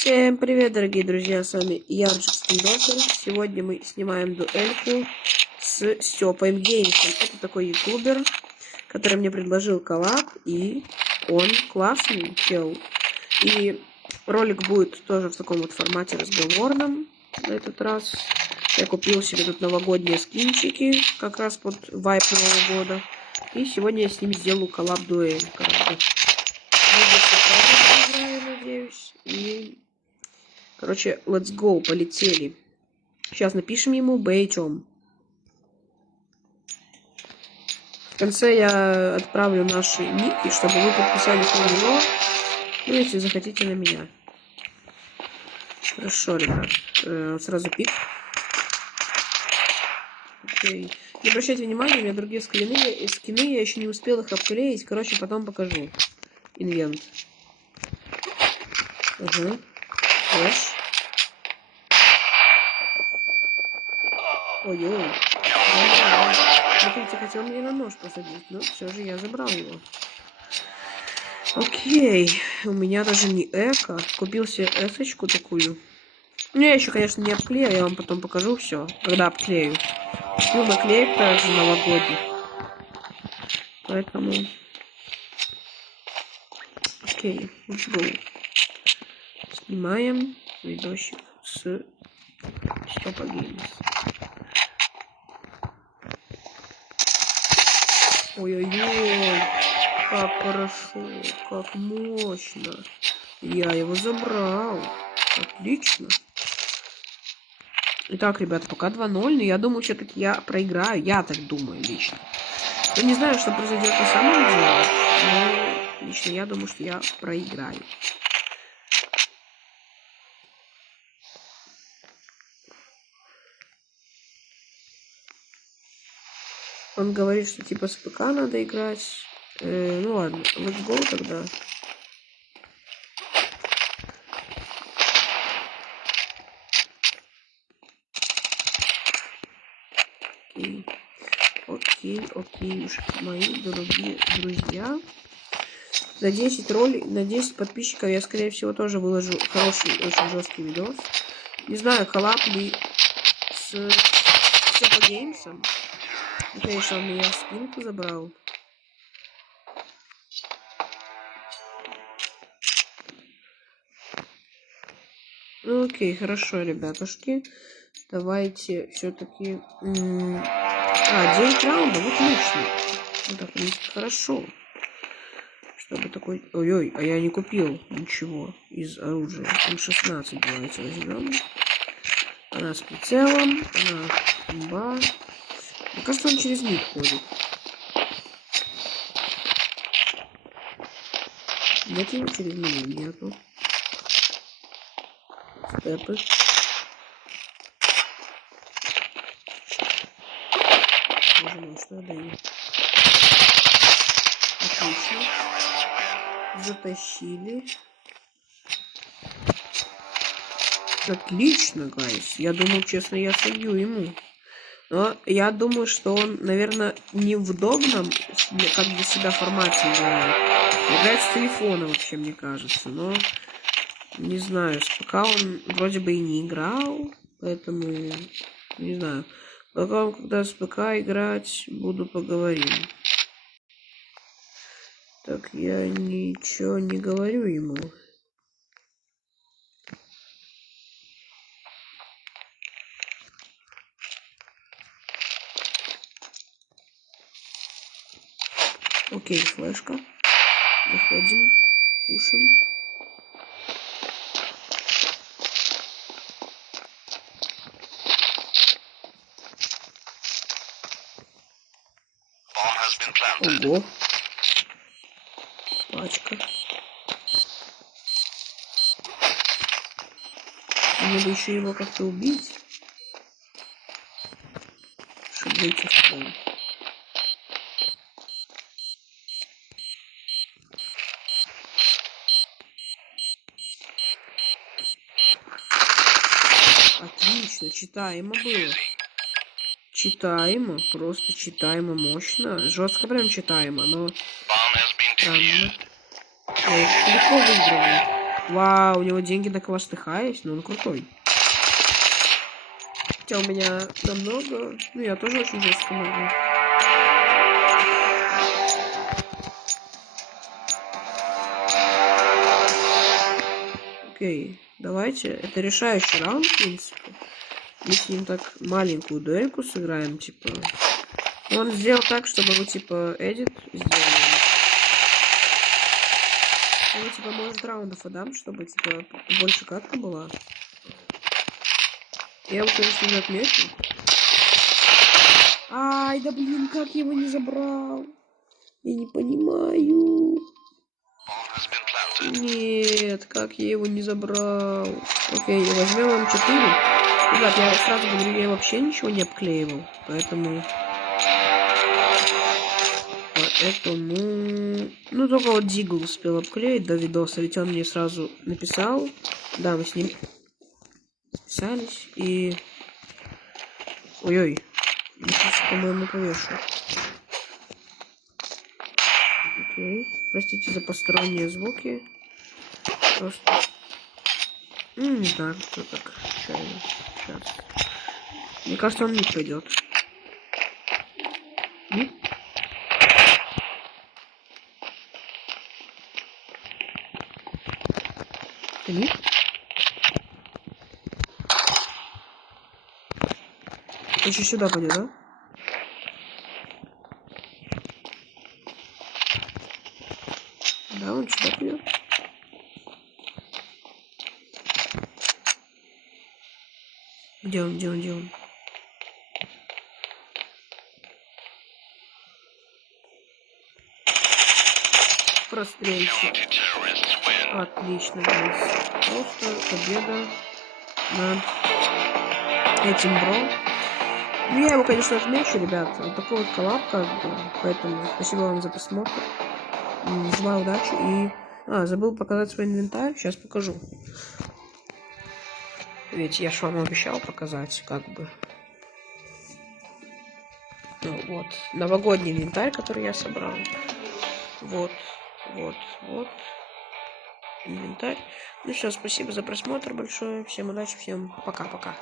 Всем привет, дорогие друзья, с вами Ярчик Стендофер. Сегодня мы снимаем дуэльку с Степаем Геймсом. Это такой ютубер, который мне предложил коллаб, и он классный чел. И ролик будет тоже в таком вот формате разговорном на этот раз. Я купил себе тут новогодние скинчики, как раз под вайп Нового года. И сегодня я с ним сделаю коллаб-дуэль. Надеюсь. И, короче, let's go, полетели. Сейчас напишем ему бейтом. В конце я отправлю наши ники, чтобы вы подписались на него. Ну, если захотите, на меня. Хорошо, ребят. Сразу пик. Окей. Не обращайте внимания, у меня другие скины, я еще не успел их обклеить. Короче, потом покажу. Инвент. Ага. Флэш. Ой-ой. Смотрите, хотел мне на нож посадить, но все же я забрал его. Окей. У меня даже не эко. Купил себе эсочку такую. Ну, я еще, конечно, не обклею, я вам потом покажу все, когда обклею. Купил наклеек также новогодних. Поэтому... Окей, let's go. Снимаем видосик с Степа Геймс. Ой-ой-ой, как хорошо, как мощно. Я его забрал. Отлично. Итак, ребята, пока 2-0, но я думаю, все-таки я проиграю. Я так думаю лично. Я не знаю, что произойдет на самом деле, но лично я думаю, что я проиграю. Он говорит, что типа с ПК надо играть. Ну ладно, let's go тогда. Окей, уж мои дорогие друзья. На 10 ролей, на 10 подписчиков я, скорее всего, тоже выложу хороший, очень жесткий видос. Не знаю, коллаб ли с Степа Геймсом. Ну, конечно, он меня в спинку забрал. Ну, окей, хорошо, ребятушки. Давайте все-таки... 9 раундов, отлично. Это, в принципе, хорошо. Чтобы такой... Ой-ой, а я не купил ничего из оружия. М16 давайте возьмем. Она с прицелом. Она имба. Мне кажется, он через мид ходит. Нет его через мид? Нету. Степы. Боже мой, что я даю? Отлично. Затащили. Отлично, гайс. Я думал, честно, я собью ему. Но я думаю, что он, наверное, не в удобном, как для себя формате играет. Играет с телефона вообще, мне кажется. Но, не знаю, пока он вроде бы и не играл. Поэтому, не знаю. Пока, когда с ПК играть, буду поговорим. Так, я ничего не говорю ему. Окей, флешка. Заходим, пушим. Ого. Пачка. Мне бы еще его как-то убить. Чтобы выйти в пол. Отлично, читаемо было. Читаемо, просто читаемо, мощно. Жестко прям читаемо, но... Странно. Я их легко выигрываю. Вау, у него деньги на калашныха есть, но он крутой. Хотя у меня намного... Ну, я тоже очень жестко могу. Окей, давайте. Это решающий раунд, в принципе. Мы с ним так маленькую дуэльку сыграем, типа. Он сделал так, чтобы мы, типа, эдит сделали. Ну, типа, может, раундов отдам, чтобы, типа, больше катка была. Я его, конечно, не отмечу. Ай, да блин, как я его не забрал? Я не понимаю. Нет, как я его не забрал? Окей, возьмем М4. Ребят, я сразу говорю, я вообще ничего не обклеивал. Поэтому... Ну, только вот Дигл успел обклеить до видоса, ведь он мне сразу написал. Да, мы с ним списались, и... Ой-ой, по-моему, повешу. Окей, простите за посторонние звуки. Просто... не знаю, кто так. Сейчас. Мне кажется, он не пойдет. Мид? Мид? Еще сюда пойдет, да? Да, он сюда пойдет. Где он? Прострельте. Отлично, гайс. Просто победа над этим бро. Ну, я его, конечно, отмечу, ребят. Вот такой вот коллаб, как бы. Поэтому спасибо вам за просмотр. Желаю удачи и... забыл показать свой инвентарь. Сейчас покажу. Ведь я же вам обещал показать, как бы. Ну, вот. Новогодний инвентарь, который я собрал. Вот. Инвентарь. Ну все, спасибо за просмотр большое. Всем удачи, всем пока-пока.